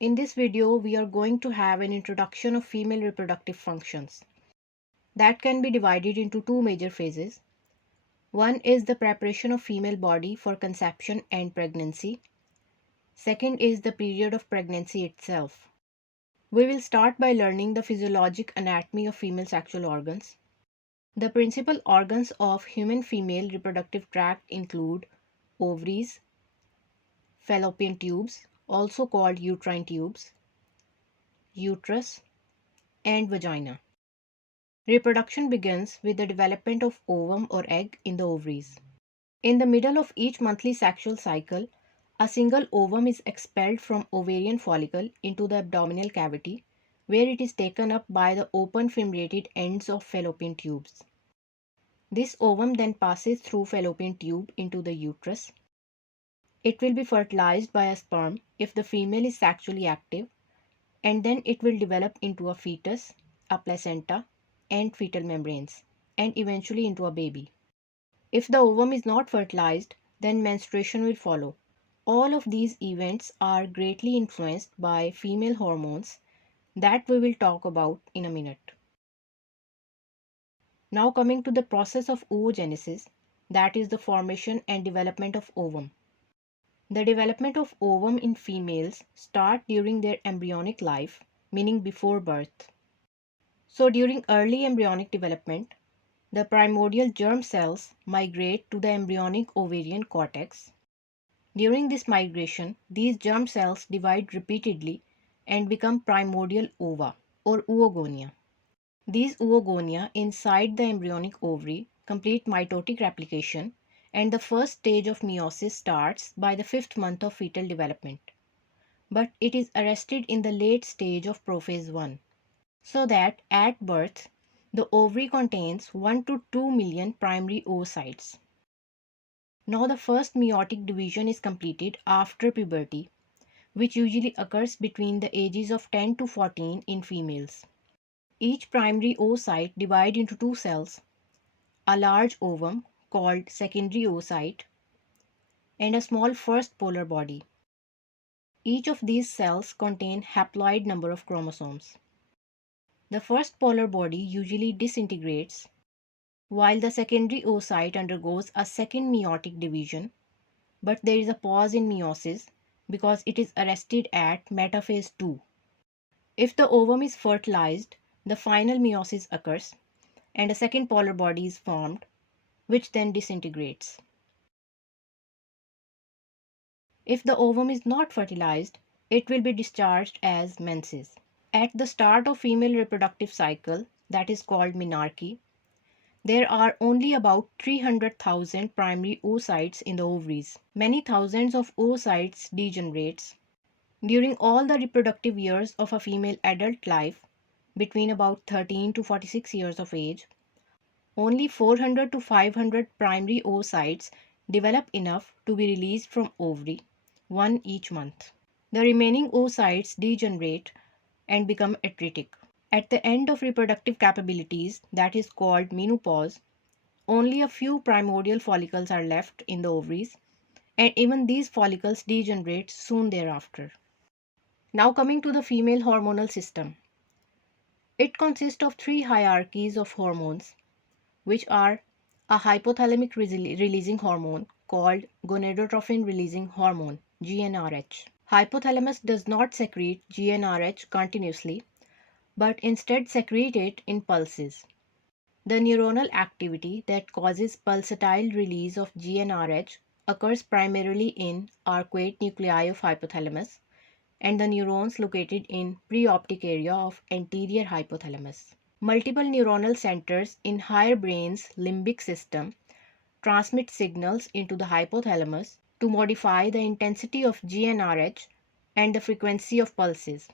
In this video, we are going to have an introduction of female reproductive functions that can be divided into two major phases. One is the preparation of female body for conception and pregnancy. Second is the period of pregnancy itself. We will start by learning the physiologic anatomy of female sexual organs. The principal organs of human female reproductive tract include ovaries, fallopian tubes, also called uterine tubes, uterus, and vagina. Reproduction begins with the development of ovum or egg in the ovaries. In the middle of each monthly sexual cycle, a single ovum is expelled from ovarian follicle into the abdominal cavity, where it is taken up by the open fimbriated ends of fallopian tubes. This ovum then passes through fallopian tube into the uterus. It will be fertilized by a sperm if the female is sexually active, and then it will develop into a fetus, a placenta, and fetal membranes, and eventually into a baby. If the ovum is not fertilized, then menstruation will follow. All of these events are greatly influenced by female hormones that we will talk about in a minute. Now coming to the process of oogenesis, that is the formation and development of ovum. The development of ovum in females start during their embryonic life, meaning before birth. So during early embryonic development, the primordial germ cells migrate to the embryonic ovarian cortex. During this migration, these germ cells divide repeatedly and become primordial ova or oogonia. These oogonia inside the embryonic ovary complete mitotic replication, and the first stage of meiosis starts by the 5th month of fetal development. But it is arrested in the late stage of prophase 1, so that at birth the ovary contains 1 to 2 million primary oocytes. Now the first meiotic division is completed after puberty, which usually occurs between the ages of 10 to 14 in females. Each primary oocyte divides into two cells, a large ovum called secondary oocyte and a small first polar body. Each of these cells contain haploid number of chromosomes. The first polar body usually disintegrates, while the secondary oocyte undergoes a second meiotic division, but there is a pause in meiosis because it is arrested at metaphase 2. If the ovum is fertilized, the final meiosis occurs and a second polar body is formed, which then disintegrates. If the ovum is not fertilized, it will be discharged as menses. At the start of female reproductive cycle, that is called menarche, there are only about 300,000 primary oocytes in the ovaries. Many thousands of oocytes degenerates. During all the reproductive years of a female adult life, between about 13 to 46 years of age, only 400 to 500 primary oocytes develop enough to be released from ovary, one each month. The remaining oocytes degenerate and become atretic. At the end of reproductive capabilities, that is called menopause, only a few primordial follicles are left in the ovaries, and even these follicles degenerate soon thereafter. Now coming to the female hormonal system. It consists of three hierarchies of hormones, which are a hypothalamic releasing hormone called gonadotropin releasing hormone GnRH. Hypothalamus does not secrete GnRH continuously, but instead secrete it in pulses. The neuronal activity that causes pulsatile release of GnRH occurs primarily in arcuate nuclei of hypothalamus and the neurons located in preoptic area of anterior hypothalamus. Multiple neuronal centers in higher brain's limbic system transmit signals into the hypothalamus to modify the intensity of GnRH and the frequency of pulses.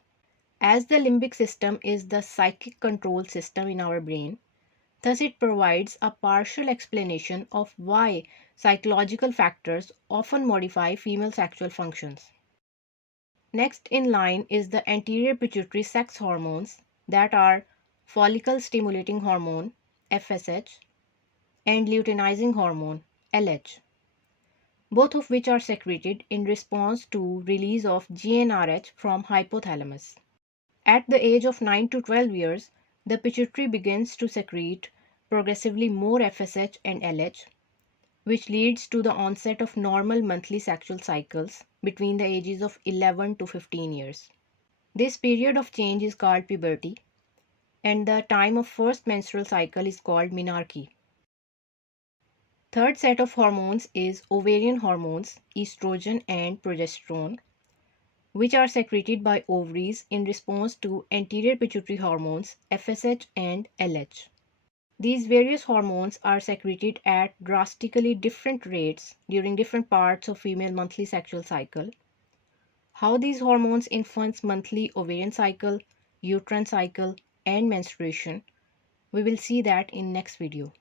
As the limbic system is the psychic control system in our brain, thus it provides a partial explanation of why psychological factors often modify female sexual functions. Next in line is the anterior pituitary sex hormones that are follicle stimulating hormone FSH and luteinizing hormone LH. both of which are secreted in response to release of GnRH from hypothalamus. At the age of 9 to 12 years, the pituitary begins to secrete progressively more FSH and LH, which leads to the onset of normal monthly sexual cycles between the ages of 11 to 15 years. This period of change is called puberty, and the time of first menstrual cycle is called menarche. Third set of hormones is ovarian hormones, estrogen and progesterone, which are secreted by ovaries in response to anterior pituitary hormones FSH and LH. These various hormones are secreted at drastically different rates during different parts of female monthly sexual cycle. How these hormones influence monthly ovarian cycle, uterine cycle, and menstruation, we will see that in next video.